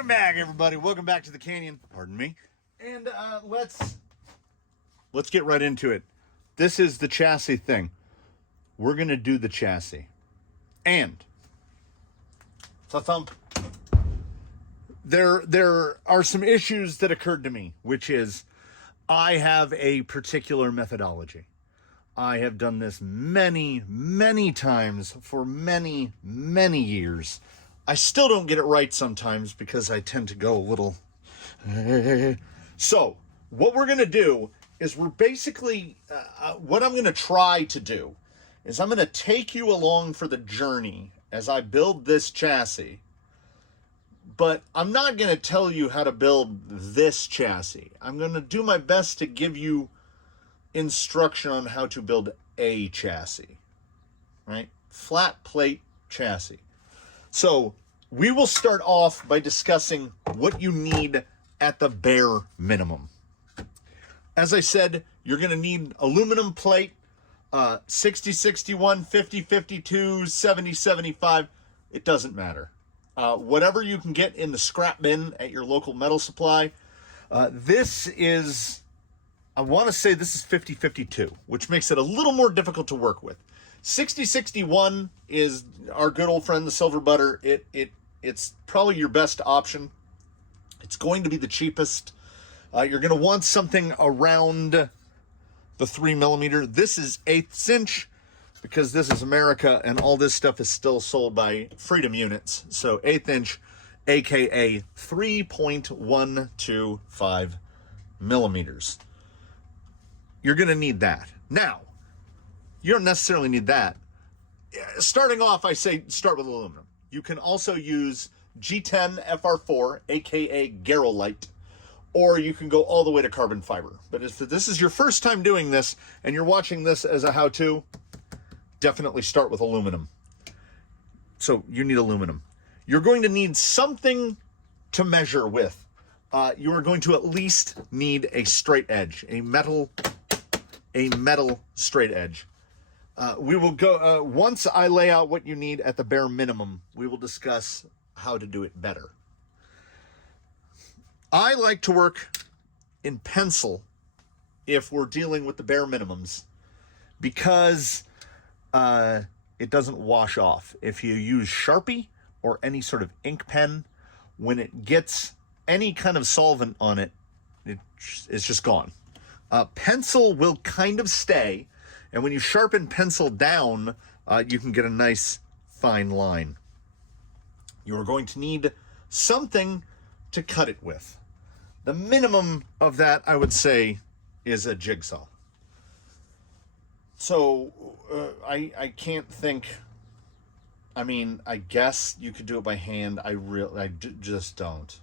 Welcome back, everybody. Welcome back to the canyon. Pardon me. And let's get right into it. This is the chassis thing. We're gonna do the chassis, and thump. There are some issues that occurred to me, which is I have a particular methodology. I have done this many, many times for many, many years. I still don't get it right sometimes because I tend to go a little... So, what we're going to do is we're basically... what I'm going to try to do is I'm going to take you along for the journey as I build this chassis. But I'm not going to tell you how to build this chassis. I'm going to do my best to give you instruction on how to build a chassis. Right? Flat plate chassis. So we will start off by discussing what you need at the bare minimum. As I said, you're going to need aluminum plate, 60, 61, 50, 52, 70, 75. It doesn't matter. Whatever you can get in the scrap bin at your local metal supply. This is, I want to say this is 50-52, which makes it a little more difficult to work with. 60-61 is our good old friend, the silver butter. It's probably your best option. It's going to be the cheapest. You're going to want something around the 3mm. This is 1/8 inch because this is America and all this stuff is still sold by Freedom Units. So 1/8 inch, aka 3.125 millimeters. You're going to need that. Now, you don't necessarily need that. Starting off, I say start with aluminum. You can also use G10 FR4, aka Garolite, or you can go all the way to carbon fiber. But if this is your first time doing this and you're watching this as a how-to, definitely start with aluminum. So you need aluminum. You're going to need something to measure with. You are going to at least need a straight edge, a metal straight edge. We will go, once I lay out what you need at the bare minimum, we will discuss how to do it better. I like to work in pencil if we're dealing with the bare minimums because it doesn't wash off. If you use Sharpie or any sort of ink pen, when it gets any kind of solvent on it, it's just gone. Pencil will kind of stay, and when you sharpen pencil down, you can get a nice fine line. You are going to need something to cut it with. The minimum of that, I would say, is a jigsaw. So, I can't think... I mean, I guess you could do it by hand. Just don't.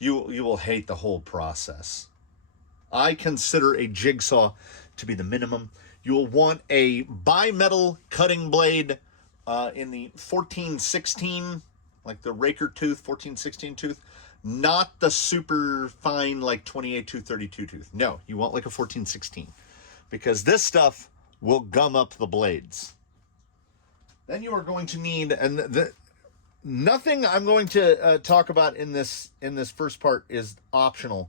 You will hate the whole process. I consider a jigsaw to be the minimum. You will want a bimetal cutting blade in the 14-16, like the raker tooth, 14-16 tooth, not the super fine like 28-32 tooth. No, you want like a 14-16 because this stuff will gum up the blades. Then you are going to need, and nothing I'm going to talk about in this first part is optional.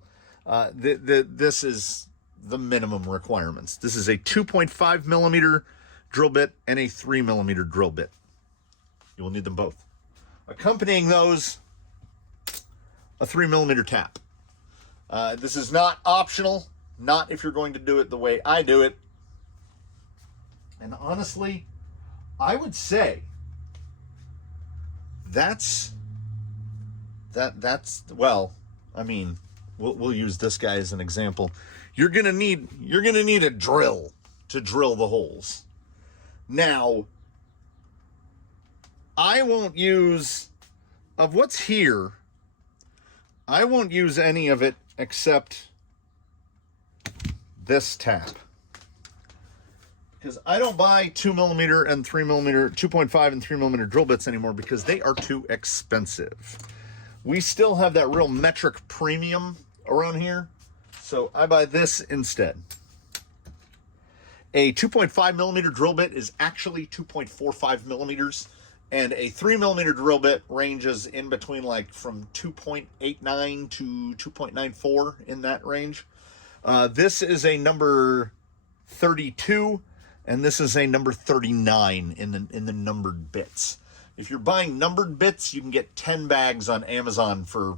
This is the minimum requirements. This is a 2.5 millimeter drill bit and a 3 millimeter drill bit. You will need them both. Accompanying those, a 3 millimeter tap. This is not optional, not if you're going to do it the way I do it. And honestly, I would say that's well, I mean, we'll use this guy as an example. You're gonna need a drill to drill the holes. Now, I won't use of what's here. I won't use any of it except this tap. Because I don't buy 2 millimeter and 3 millimeter, 2.5 and 3 millimeter drill bits anymore because they are too expensive. We still have that real metric premium around here, so I buy this instead. A 2.5 millimeter drill bit is actually 2.45 millimeters. And a 3mm drill bit ranges in between like from 2.89 to 2.94 in that range. This is a number 32, and this is a number 39 in the numbered bits. If you're buying numbered bits, you can get 10 bags on Amazon for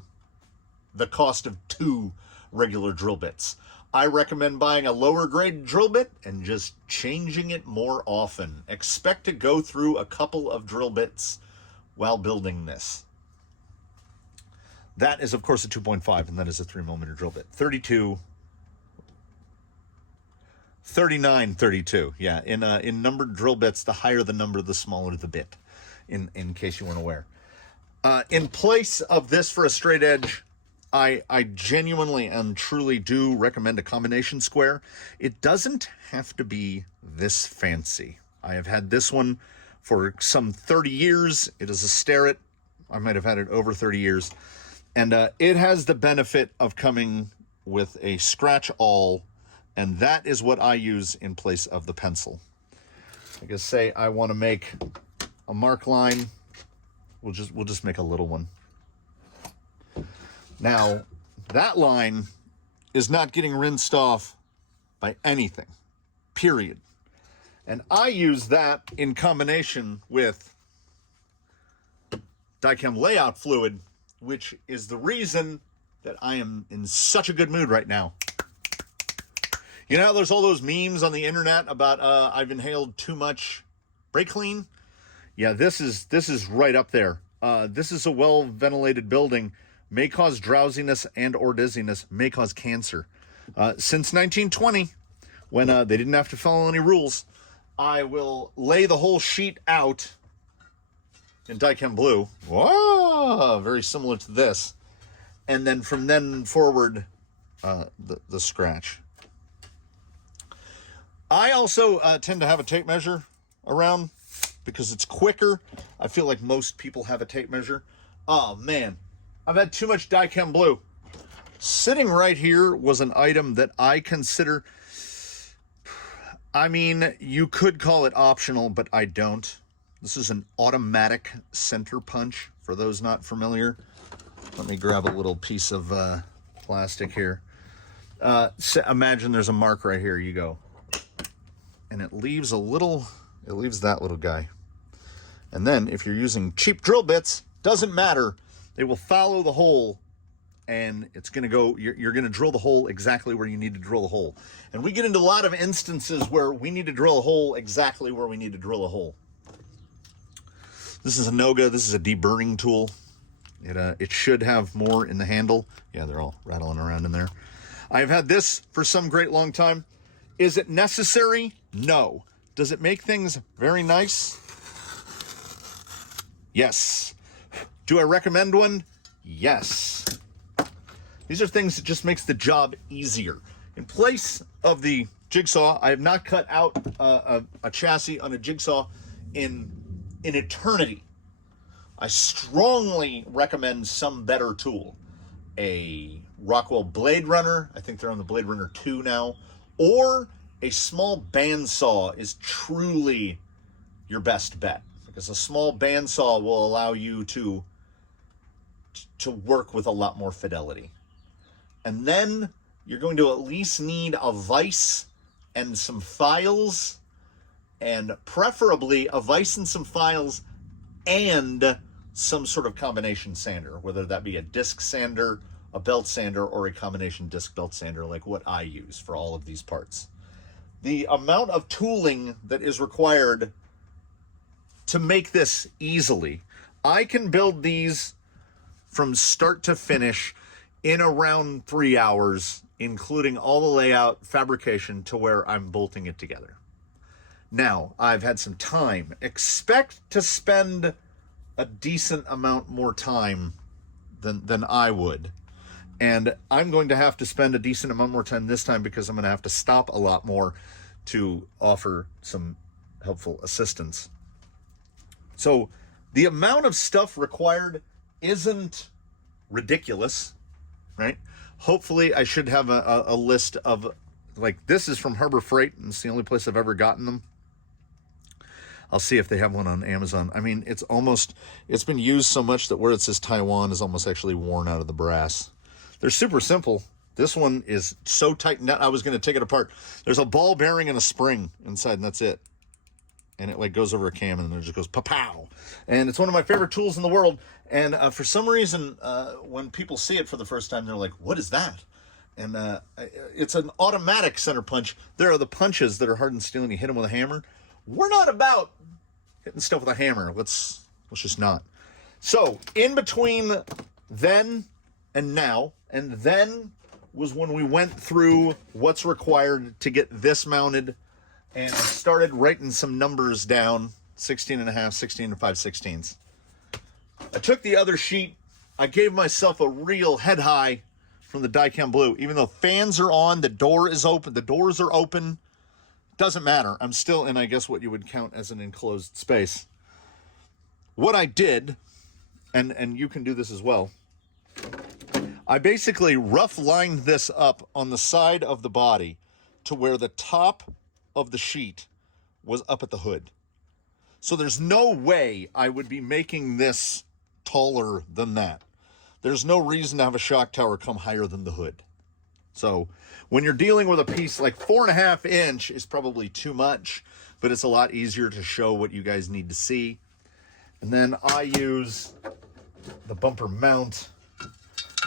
the cost of 2 regular drill bits. I recommend buying a lower grade drill bit and just changing it more often. Expect to go through a couple of drill bits while building this. That is, of course, a 2.5, and that is a 3mm drill bit. 32, 39, 32. Yeah, in numbered drill bits, the higher the number, the smaller the bit, in case you weren't aware. In place of this for a straight edge, I genuinely and truly do recommend a combination square. It doesn't have to be this fancy. I have had this one for some 30 years. It is a Starrett. I might have had it over 30 years. And it has the benefit of coming with a scratch awl, and that is what I use in place of the pencil. I guess say I want to make a mark line. We'll just make a little one. Now, that line is not getting rinsed off by anything, period. And I use that in combination with Dychem layout fluid, which is the reason that I am in such a good mood right now. You know, there's all those memes on the internet about I've inhaled too much brake clean. Yeah, this is right up there. This is a well-ventilated building. May cause drowsiness and or dizziness, may cause cancer. Since 1920, when they didn't have to follow any rules, I will lay the whole sheet out in Dychem blue. Whoa, very similar to this. And then from then forward, the scratch. I also tend to have a tape measure around because it's quicker. I feel like most people have a tape measure. Oh, man. I've had too much Dychem blue. Sitting right here was an item that I consider, I mean, you could call it optional, but I don't. This is an automatic center punch, for those not familiar. Let me grab a little piece of plastic here. Imagine there's a mark right here, you go. And it leaves that little guy. And then if you're using cheap drill bits, doesn't matter. They will follow the hole, and it's going to go, you're going to drill the hole exactly where you need to drill the hole. And we get into a lot of instances where we need to drill a hole exactly where we need to drill a hole. This is a Noga. This is a deburring tool. It should have more in the handle. Yeah, they're all rattling around in there. I've had this for some great long time. Is it necessary? No. Does it make things very nice? Yes. Do I recommend one? Yes. These are things that just makes the job easier. In place of the jigsaw, I have not cut out a chassis on a jigsaw in eternity. I strongly recommend some better tool. A Rockwell Blade Runner, I think they're on the Blade Runner 2 now, or a small bandsaw is truly your best bet, because a small bandsaw will allow you to work with a lot more fidelity. And then you're going to at least need a vise and some files, and preferably a vise and some files and some sort of combination sander, whether that be a disc sander, a belt sander, or a combination disc belt sander like what I use for all of these parts. The amount of tooling that is required to make this easily, I can build these from start to finish in around 3 hours, including all the layout, fabrication, to where I'm bolting it together. Now, I've had some time. Expect to spend a decent amount more time than I would. And I'm going to have to spend a decent amount more time this time because I'm going to have to stop a lot more to offer some helpful assistance. So the amount of stuff required isn't ridiculous, right? Hopefully I should have a list of, like, this is from Harbor Freight, and it's the only place I've ever gotten them. I'll see if they have one on Amazon. I mean, it's been used so much that where it says Taiwan is almost actually worn out of the brass. They're super simple. This one is so tight. I was going to take it apart. There's a ball bearing and a spring inside, and that's it. And it like goes over a cam, and then it just goes pa-pow. And it's one of my favorite tools in the world. And for some reason, when people see it for the first time, they're like, what is that? And it's an automatic center punch. There are the punches that are hard and steel, and you hit them with a hammer. We're not about hitting stuff with a hammer. Let's just not. So in between then and now, and then was when we went through what's required to get this mounted and started writing some numbers down, 16.5, 16 and 5/16. I took the other sheet. I gave myself a real head high from the Dicam Blue. Even though fans are on, the door is open, the doors are open, doesn't matter. I'm still in, I guess, what you would count as an enclosed space. What I did, and you can do this as well, I basically rough lined this up on the side of the body to where the top of the sheet was up at the hood. So there's no way I would be making this taller than that. There's no reason to have a shock tower come higher than the hood. So when you're dealing with a piece like 4.5 inch is probably too much, but it's a lot easier to show what you guys need to see. And then I use the bumper mount,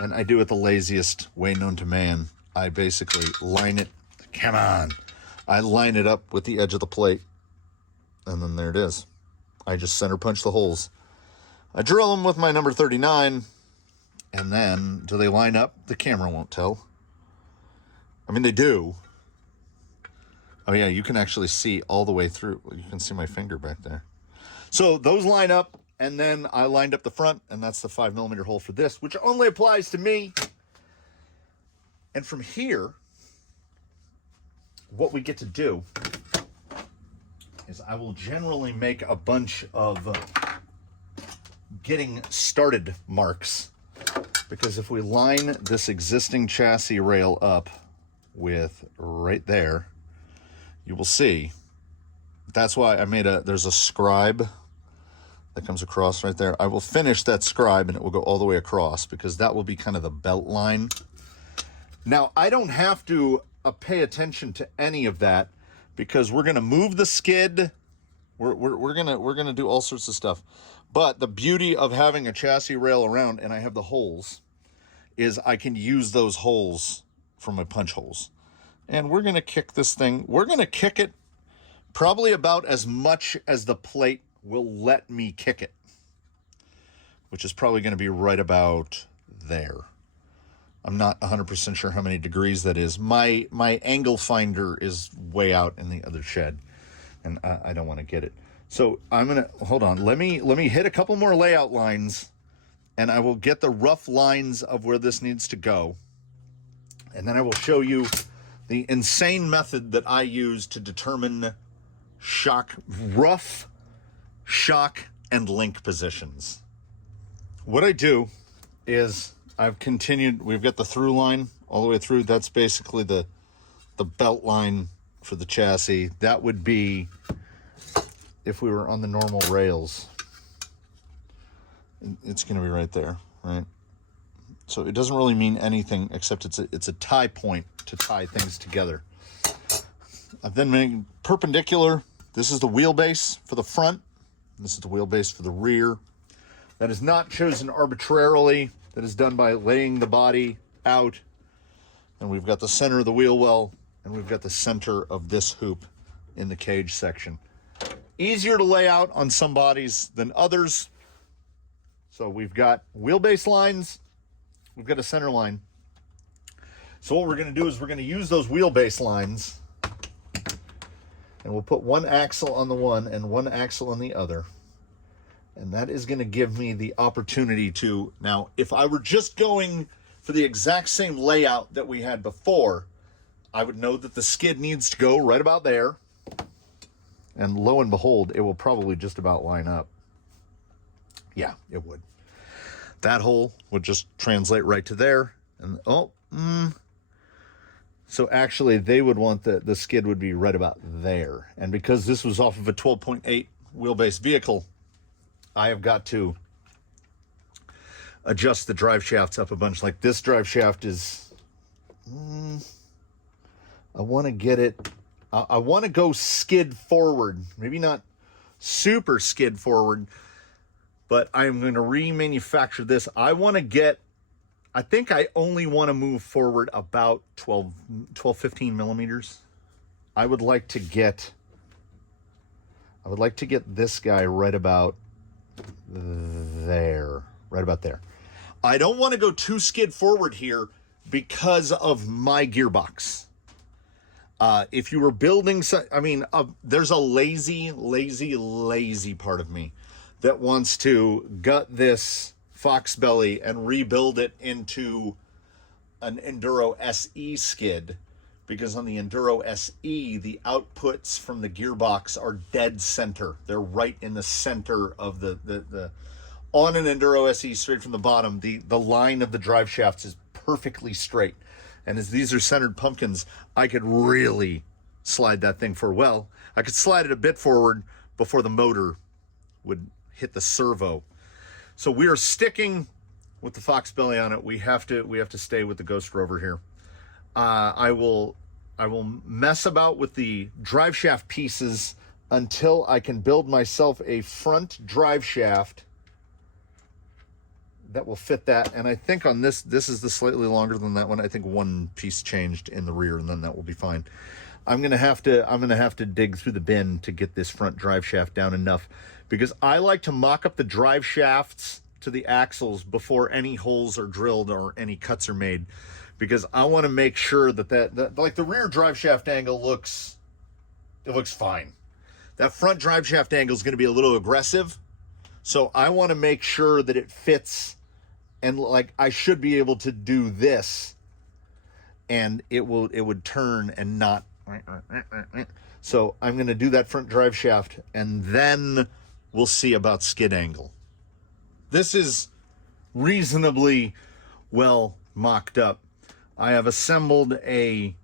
and I do it the laziest way known to man. I basically line it, come on. I line it up with the edge of the plate, and then there it is. I just center punch the holes. I drill them with my number 39, and then do they line up? The camera won't tell. I mean, they do. Oh yeah, you can actually see all the way through. You can see my finger back there. So those line up, and then I lined up the front, and that's the 5mm hole for this, which only applies to me. And from here, what we get to do is I will generally make a bunch of getting started marks, because if we line this existing chassis rail up with right there, you will see that's why I made there's a scribe that comes across right there. I will finish that scribe, and it will go all the way across, because that will be kind of the belt line. Now I don't have to pay attention to any of that, because we're going to move the skid. We're going to do all sorts of stuff. But the beauty of having a chassis rail around, and I have the holes, is I can use those holes for my punch holes. And we're going to kick this thing. We're going to kick it probably about as much as the plate will let me kick it, which is probably going to be right about there. I'm not 100% sure how many degrees that is. My angle finder is way out in the other shed, and I don't want to get it. So I'm going to, hold on, let me hit a couple more layout lines, and I will get the rough lines of where this needs to go. And then I will show you the insane method that I use to determine rough shock and link positions. What I do is I've continued, we've got the through line all the way through. That's basically the belt line for the chassis. That would be if we were on the normal rails. It's going to be right there, right? So it doesn't really mean anything except it's a tie point to tie things together. I've then made perpendicular. This is the wheelbase for the front. This is the wheelbase for the rear. That is not chosen arbitrarily. That is done by laying the body out. And we've got the center of the wheel well, and we've got the center of this hoop in the cage section. Easier to lay out on some bodies than others. So we've got wheelbase lines. We've got a center line. So what we're going to do is we're going to use those wheelbase lines, and we'll put one axle on the one and one axle on the other. And that is going to give me the opportunity to, now, if I were just going for the exact same layout that we had before, I would know that the skid needs to go right about there. And lo and behold, it will probably just about line up. Yeah, it would. That hole would just translate right to there. And so actually they would want the skid would be right about there. And because this was off of a 12.8 wheelbase vehicle, I have got to adjust the drive shafts up a bunch. Like this drive shaft is, I want to get it, I want to go skid forward, maybe not super skid forward, but I'm going to remanufacture this. I want to get, I think I only want to move forward about 15 millimeters. I would like to get this guy right about there, right about there. I don't want to go too skid forward here because of my gearbox. If you were building, there's a lazy part of me that wants to gut this Fox belly and rebuild it into an Enduro SE skid, because on the Enduro SE, the outputs from the gearbox are dead center. They're right in the center of the on an Enduro SE, straight from the bottom, the line of the drive shafts is perfectly straight. And as these are centered pumpkins, I could really slide that thing I could slide it a bit forward before the motor would hit the servo. So we are sticking with the Fox belly on it. We have to stay with the Ghost Rover here. I will mess about with the drive shaft pieces until I can build myself a front drive shaft that will fit that. And I think on this is the slightly longer than that one. I think one piece changed in the rear, and then that will be fine. I'm gonna have to dig through the bin to get this front drive shaft down enough, because I like to mock up the drive shafts to the axles before any holes are drilled or any cuts are made, because I want to make sure that like the rear drive shaft angle looks fine. That front drive shaft angle is going to be a little aggressive, so I want to make sure that it fits, and like I should be able to do this and it would turn and not. So I'm going to do that front drive shaft, and then we'll see about skid angle. This is reasonably well mocked up. I have assembled a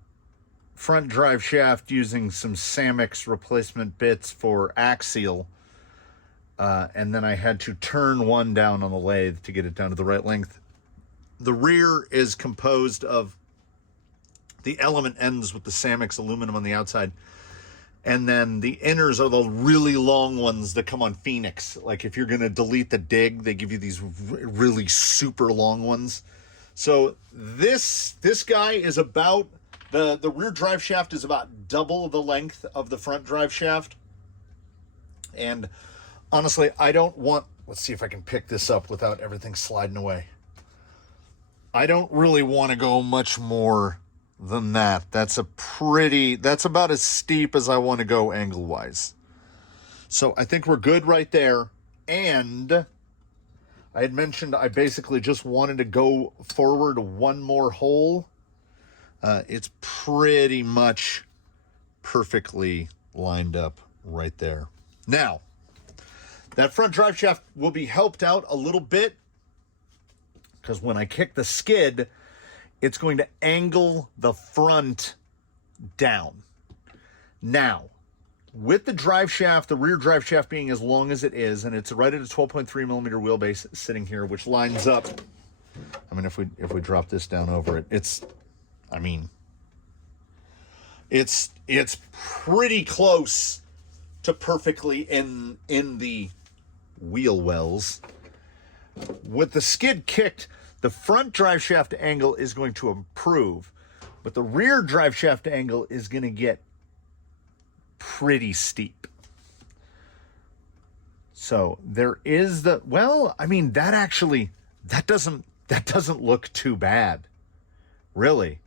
front drive shaft using some Samex replacement bits for axial, and then I had to turn one down on the lathe to get it down to the right length. The rear is composed of the element ends with the Samex aluminum on the outside, and then the inners are the really long ones that come on Phoenix. Like if you're going to delete the dig, they give you these really super long ones. So this guy is about, the rear drive shaft is about double the length of the front drive shaft. And honestly, I don't want, let's see if I can pick this up without everything sliding away. I don't really want to go much more than that. That's about as steep as I want to go angle wise. So I think we're good right there. And I had mentioned I basically just wanted to go forward one more hole. It's pretty much perfectly lined up right there. Now, that front drive shaft will be helped out a little bit because when I kick the skid, it's going to angle the front down. Now, with the drive shaft, the rear drive shaft being as long as it is, and it's right at a 12.3 millimeter wheelbase sitting here, which lines up. I mean, if we drop this down over it, it's pretty close to perfectly in the wheel wells. With the skid kicked, the front drive shaft angle is going to improve, but the rear drive shaft angle is going to get pretty steep. So there is that doesn't look too bad, really.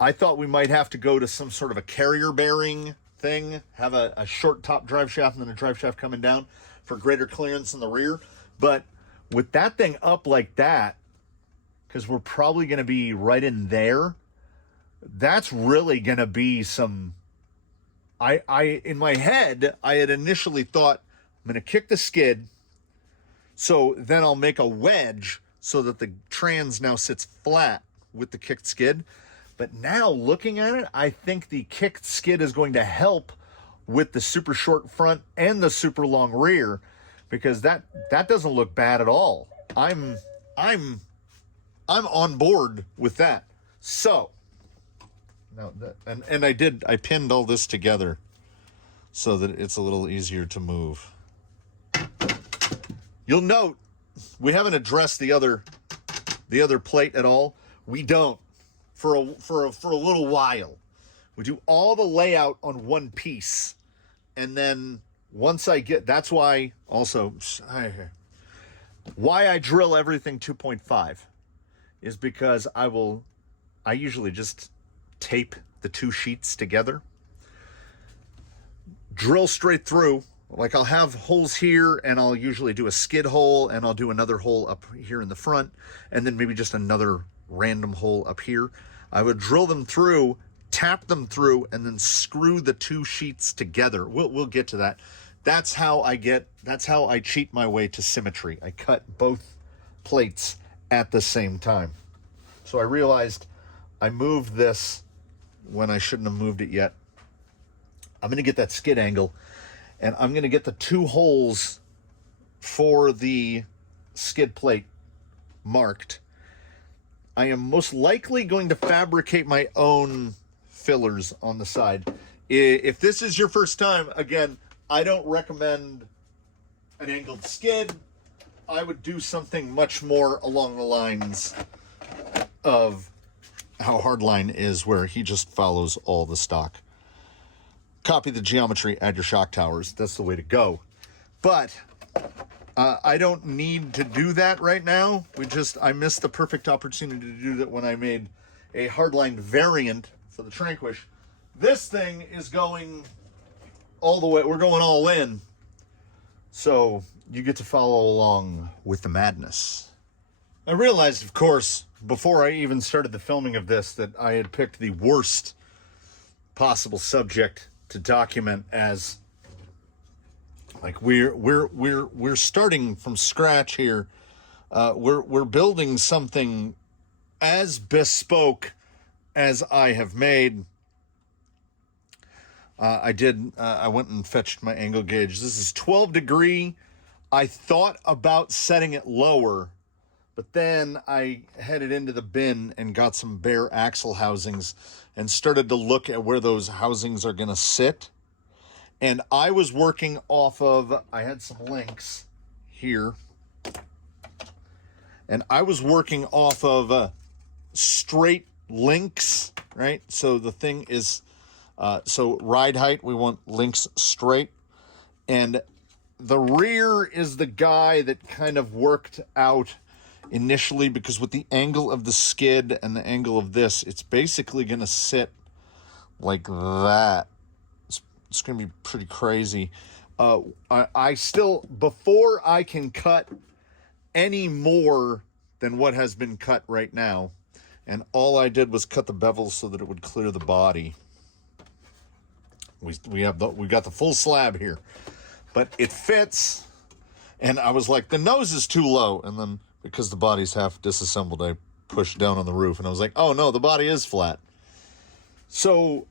I thought we might have to go to some sort of a carrier bearing thing, have a short top drive shaft and then a drive shaft coming down for greater clearance in the rear. But with that thing up like that, because we're probably going to be right in there, that's really going to be some... in my head, I had initially thought, I'm going to kick the skid, so then I'll make a wedge so that the trans now sits flat with the kicked skid. But now, looking at it, I think the kicked skid is going to help with the super short front and the super long rear, because that doesn't look bad at all. I'm on board with that. So now I pinned all this together so that it's a little easier to move. You'll note we haven't addressed the other plate at all. We don't for a little while. We do all the layout on one piece, and then once I get, that's why also why I drill everything 2.5 is because I usually just tape the two sheets together, drill straight through. Like I'll have holes here, and I'll usually do a skid hole, and I'll do another hole up here in the front, and then maybe just another random hole up here. I would drill them through, tap them through, and then screw the two sheets together. We'll get to that. That's how I cheat my way to symmetry. I cut both plates at the same time. So I realized I moved this when I shouldn't have moved it yet. I'm going to get that skid angle, and I'm going to get the two holes for the skid plate marked. I am most likely going to fabricate my own fillers on the side. If this is your first time, again, I don't recommend an angled skid. I would do something much more along the lines of how Hardline is, where he just follows all the stock. Copy the geometry, add your shock towers. That's the way to go. But I don't need to do that right now. I missed the perfect opportunity to do that when I made a Hardline variant for the Tranquish. This thing is going all the way. We're going all in. So you get to follow along with the madness. I realized, of course, before I even started the filming of this, that I had picked the worst possible subject to document, as like we're starting from scratch here. We're building something as bespoke as I have made. I went and fetched my angle gauge. This is 12 degree. I thought about setting it lower, but then I headed into the bin and got some bare axle housings and started to look at where those housings are going to sit. And I was working off of, I had some links here, and I was working off of straight links, right? So the thing is, so ride height, we want links straight. And the rear is the guy that kind of worked out initially, because with the angle of the skid and the angle of this, it's basically going to sit like that. It's going to be pretty crazy. I still, before I can cut any more than what has been cut right now, and all I did was cut the bevels so that it would clear the body. We got the full slab here, but it fits. And I was like, the nose is too low, and then because the body's half disassembled, I pushed down on the roof, and I was like, oh no, the body is flat. So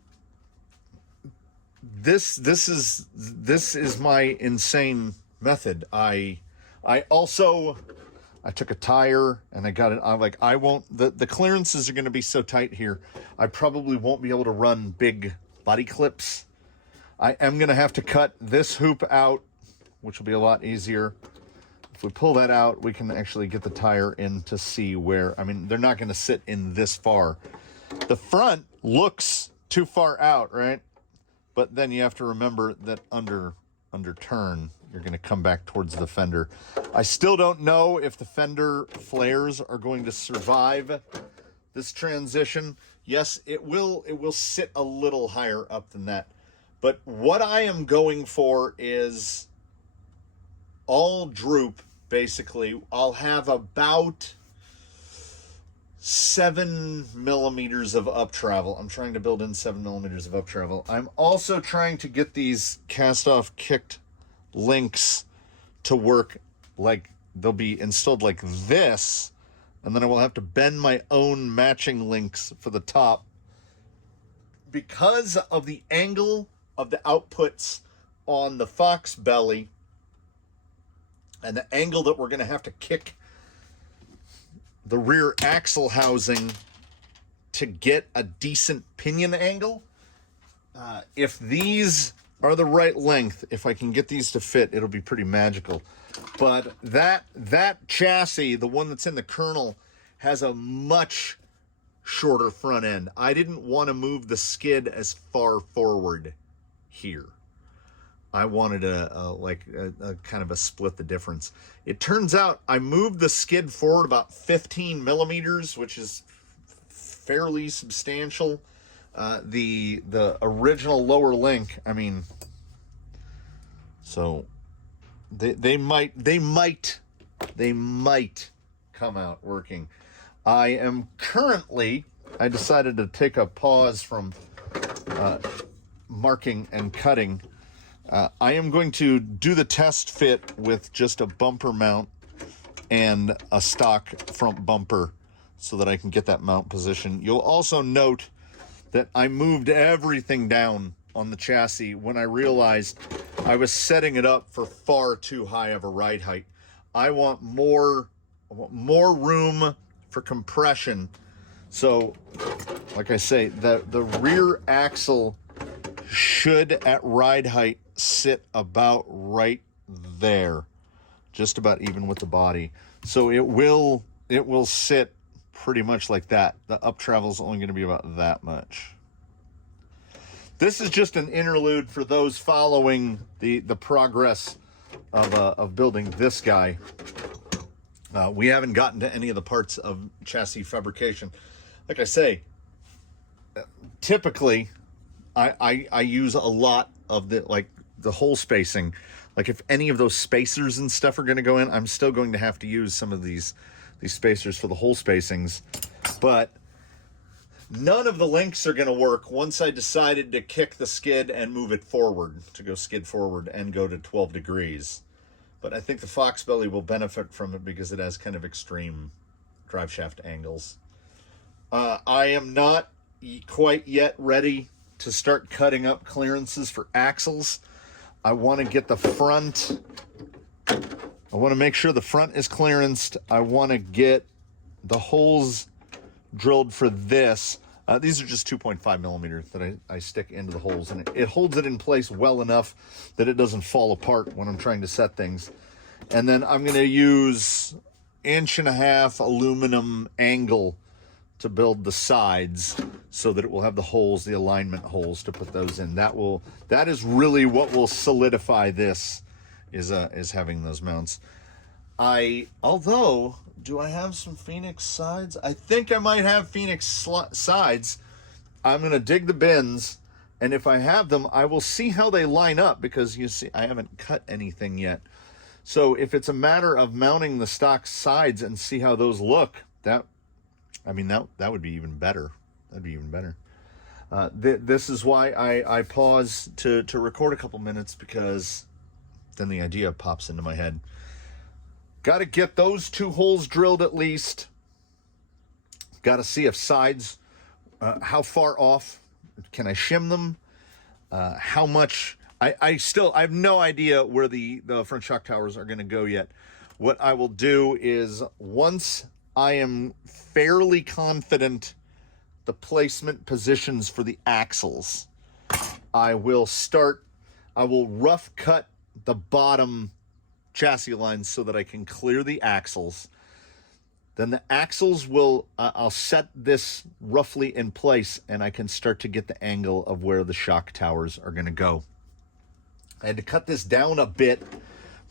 this is my insane method. I took a tire and I got it. I'm like, the clearances are going to be so tight here, I probably won't be able to run big body clips. I am going to have to cut this hoop out, which will be a lot easier. If we pull that out, we can actually get the tire in to see where, I mean, they're not going to sit in this far. The front looks too far out, right? But then you have to remember that under turn, you're going to come back towards the fender. I still don't know if the fender flares are going to survive this transition. Yes, it will sit a little higher up than that. But what I am going for is all droop, basically. I'll have about 7 millimeters of up travel. I'm trying to build in 7 millimeters of up travel. I'm also trying to get these cast-off kicked links to work like they'll be installed like this, and then I will have to bend my own matching links for the top. Because of the angle of the outputs on the Fox belly and the angle that we're going to have to kick the rear axle housing to get a decent pinion angle. If these are the right length, if I can get these to fit, it'll be pretty magical. But that chassis, the one that's in the kernel, has a much shorter front end. I didn't want to move the skid as far forward here. I wanted a kind of a split the difference. It turns out I moved the skid forward about 15 millimeters, which is fairly substantial. The original lower link, I mean, so they might come out working. I decided to take a pause from marking and cutting. I am going to do the test fit with just a bumper mount and a stock front bumper so that I can get that mount position. You'll also note that I moved everything down on the chassis when I realized I was setting it up for far too high of a ride height. I want more room for compression. So, like I say, the rear axle should at ride height sit about right there, just about even with the body. So it will sit pretty much like that. The up travel is only going to be about that much. This is just an interlude for those following the progress of building this guy. We haven't gotten to any of the parts of chassis fabrication. Like I say, typically I use a lot of the hole spacing. Like if any of those spacers and stuff are going to go in, I'm still going to have to use some of these spacers for the hole spacings. But none of the links are going to work once I decided to kick the skid and move it forward, to go skid forward and go to 12 degrees. But I think the Fox belly will benefit from it because it has kind of extreme drive shaft angles. I am not quite yet ready to start cutting up clearances for axles. I want to get the front. I want to make sure the front is clearanced. I want to get the holes drilled for this. These are just 2.5 millimeters that I stick into the holes, and it holds it in place well enough that it doesn't fall apart when I'm trying to set things. And then I'm going to use 1.5 aluminum angle to build the sides so that it will have the holes, the alignment holes, to put those in. That is really what will solidify this, is having those mounts. Although, do I have some Phoenix sides? I think I might have Phoenix sides. I'm going to dig the bins, and if I have them, I will see how they line up, because you see, I haven't cut anything yet. So if it's a matter of mounting the stock sides and see how those look, that would be even better. That'd be even better. This is why I pause to record a couple minutes, because then the idea pops into my head. Got to get those 2 holes drilled at least. Got to see if sides, how far off can I shim them? How much? I have no idea where the front shock towers are going to go yet. What I will do is, once I am fairly confident the placement positions for the axles, I will rough cut the bottom chassis lines so that I can clear the axles. Then the axles I'll set this roughly in place, and I can start to get the angle of where the shock towers are going to go. I had to cut this down a bit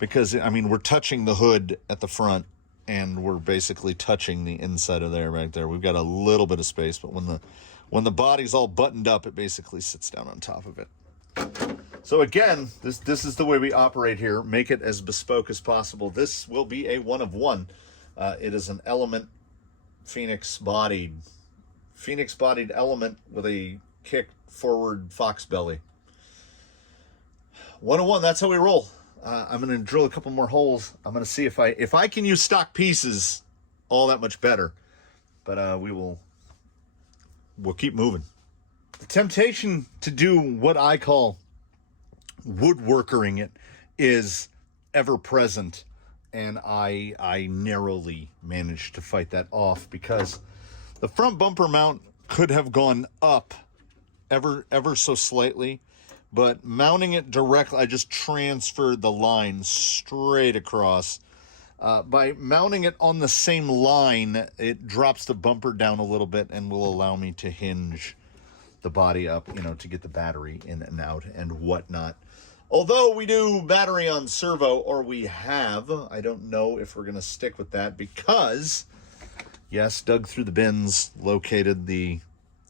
because, we're touching the hood at the front, and we're basically touching the inside of there right there. We've got a little bit of space, but when the body's all buttoned up, it basically sits down on top of it. So again, this is the way we operate here. Make it as bespoke as possible. This will be a 1 of 1. It is an Element Phoenix bodied Element with a kick forward Fox belly. 1 of 1. That's how we roll. I'm going to drill a couple more holes. I'm going to see if I can use stock pieces, all that much better. But we'll keep moving. The temptation to do what I call woodworkering it is ever present, and I narrowly managed to fight that off because the front bumper mount could have gone up ever so slightly, but mounting it directly, I just transferred the line straight across. By mounting it on the same line, it drops the bumper down a little bit and will allow me to hinge the body up, you know, to get the battery in and out and whatnot. Although we do battery on servo, or we have, I don't know if we're going to stick with that because, yes, dug through the bins, located the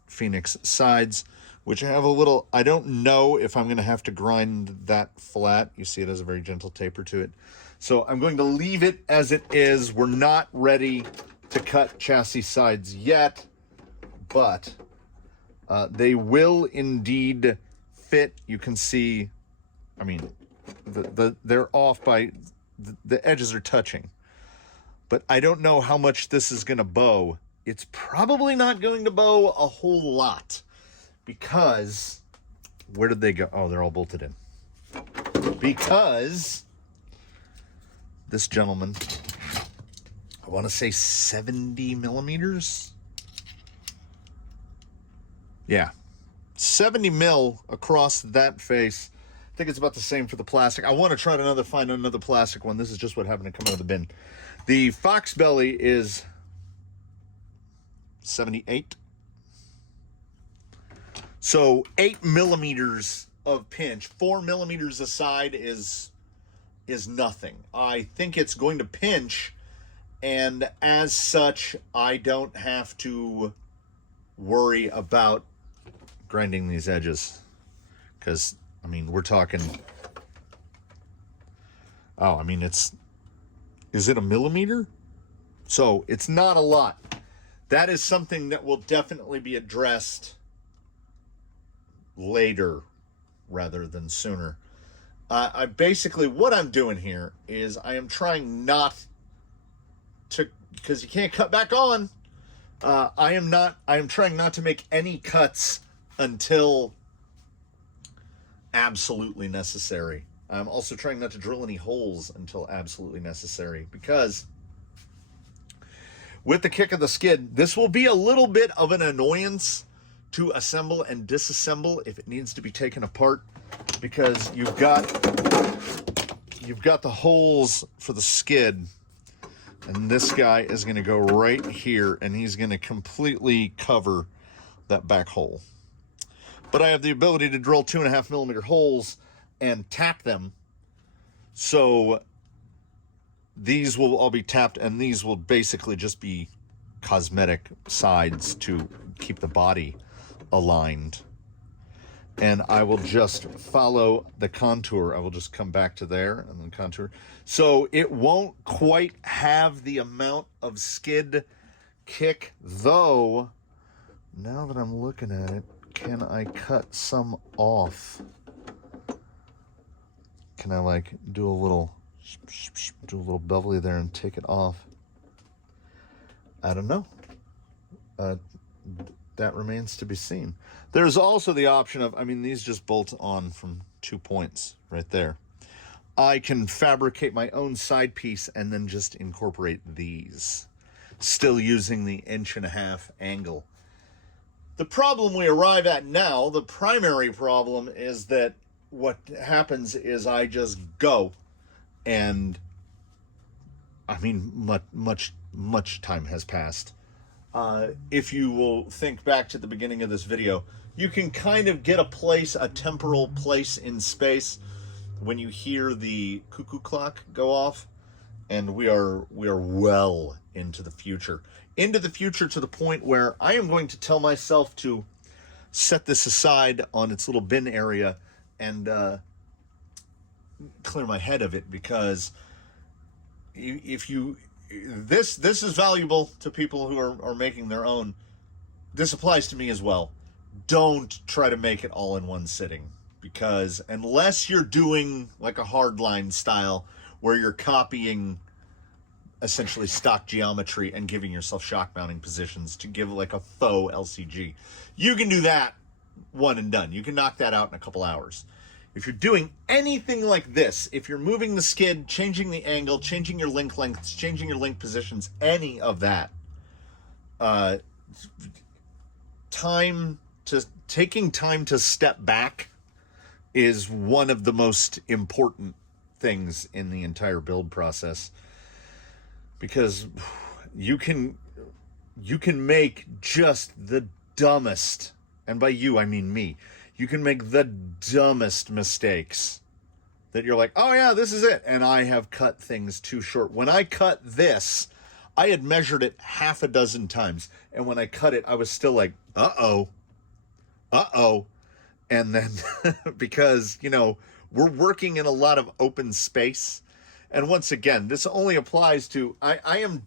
Phoenix sides, which have a little, I don't know if I'm going to have to grind that flat. You see it has a very gentle taper to it. So I'm going to leave it as it is. We're not ready to cut chassis sides yet, but they will indeed fit. You can see, I mean, they're off by, the edges are touching. But I don't know how much this is going to bow. It's probably not going to bow a whole lot because, where did they go? Oh, they're all bolted in. Because this gentleman, I want to say 70 millimeters. Yeah, 70 mil across that face. I think it's about the same for the plastic. I want to try to find another plastic one. This is just what happened to come out of the bin. The Fox belly is 78. So 8 millimeters of pinch. 4 millimeters aside is nothing. I think it's going to pinch, and as such, I don't have to worry about grinding these edges. Because, I mean, we're talking, oh, I mean, is it a millimeter? So it's not a lot. That is something that will definitely be addressed later rather than sooner. I basically, what I'm doing here is I am trying not to, because you can't cut back on. I am trying not to make any cuts until absolutely necessary. I'm also trying not to drill any holes until absolutely necessary, because with the kick of the skid, this will be a little bit of an annoyance to assemble and disassemble if it needs to be taken apart, because you've got the holes for the skid, and this guy is going to go right here, and he's going to completely cover that back hole. But I have the ability to drill 2.5 millimeter holes and tap them, so these will all be tapped, and these will basically just be cosmetic sides to keep the body aligned. And I will just follow the contour. I will just come back to there and then contour. So it won't quite have the amount of skid kick, though. Now that I'm looking at it, can I cut some off? Can I like do a little bevelly there and take it off? I don't know. That remains to be seen. There's also the option of, I mean, these just bolt on from 2 points right there. I can fabricate my own side piece and then just incorporate these, still using the 1.5-inch angle. The problem we arrive at now, the primary problem, is that what happens is I just go, and I mean, much time has passed. If you will think back to the beginning of this video, you can kind of get a temporal place in space when you hear the cuckoo clock go off, and we are well into the future. Into the future to the point where I am going to tell myself to set this aside on its little bin area and clear my head of it, because if you, this is valuable to people who are making their own. This applies to me as well. Don't try to make it all in one sitting, because unless you're doing like a hardline style where you're copying essentially stock geometry and giving yourself shock mounting positions to give like a faux LCG, you can do that one and done. You can knock that out in a couple hours. if you're doing anything like this, if you're moving the skid, changing the angle, changing your link lengths, changing your link positions, any of that, taking time to step back is one of the most important things in the entire build process, because you can make just the dumbest, and by you I mean me, you can make the dumbest mistakes that you're like, oh yeah, this is it, and I have cut things too short. When I cut this, I had measured it half a dozen times, and when I cut it, I was still like, uh-oh. And then because, you know, we're working in a lot of open space. And once again, this only applies to, I am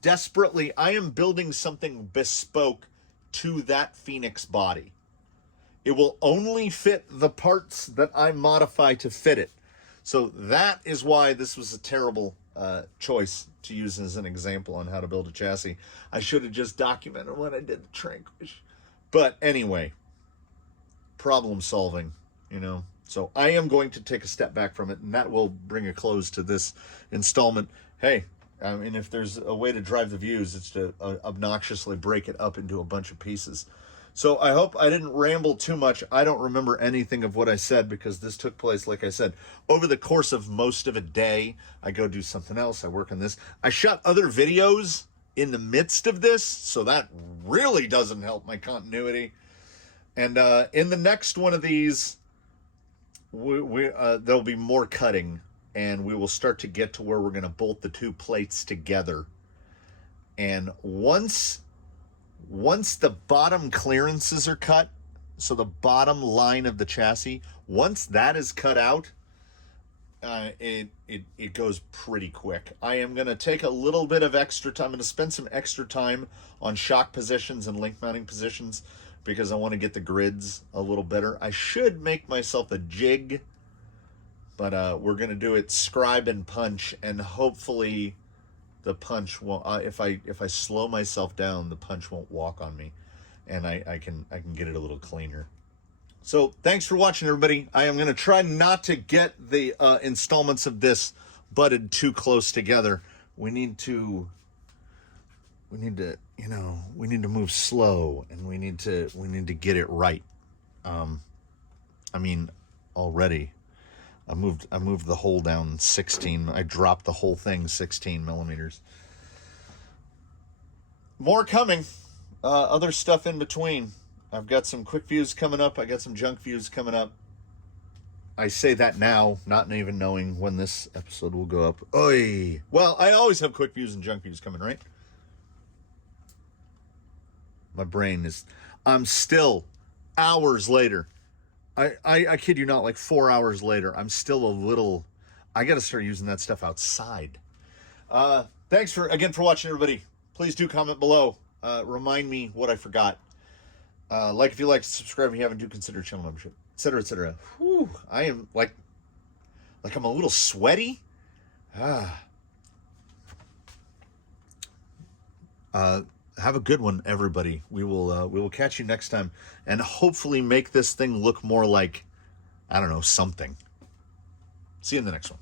building something bespoke to that Phoenix body. It will only fit the parts that I modify to fit it. So that is why this was a terrible choice to use as an example on how to build a chassis. I should have just documented when I did the Tranquish. But anyway, problem solving, you know. So I am going to take a step back from it, and that will bring a close to this installment. Hey, I mean, if there's a way to drive the views, it's to obnoxiously break it up into a bunch of pieces. So I hope I didn't ramble too much. I don't remember anything of what I said, because this took place, like I said, over the course of most of a day. I go do something else. I work on this. I shot other videos in the midst of this, so that really doesn't help my continuity. And in the next one of these, there'll be more cutting, and we will start to get to where we're going to bolt the two plates together. And once the bottom clearances are cut, so the bottom line of the chassis, once that is cut out, it goes pretty quick. I am going to take a little bit of extra time. I'm going to spend some extra time on shock positions and link mounting positions, because I want to get the grids a little better. I should make myself a jig, but we're going to do it scribe and punch, and hopefully the punch won't, if I slow myself down, the punch won't walk on me, and I can get it a little cleaner. So thanks for watching, everybody. I am going to try not to get the installments of this butted too close together. We need to move slow, and we need to get it right. I mean, already I moved the hole down 16. I dropped the whole thing 16 millimeters. More coming. Other stuff in between. I've got some quick views coming up. I got some junk views coming up. I say that now, not even knowing when this episode will go up. Oy. Well, I always have quick views and junk views coming, right? My brain is, I'm still hours later. I kid you not, like 4 hours later, I'm still a little, I got to start using that stuff outside. Thanks again for watching, everybody. Please do comment below. Remind me what I forgot. Like if you like, subscribe if you haven't, do consider channel membership, etc., etc. Whew, I am like I'm a little sweaty. Have a good one, everybody. We will catch you next time, and hopefully make this thing look more like, I don't know, something. See you in the next one.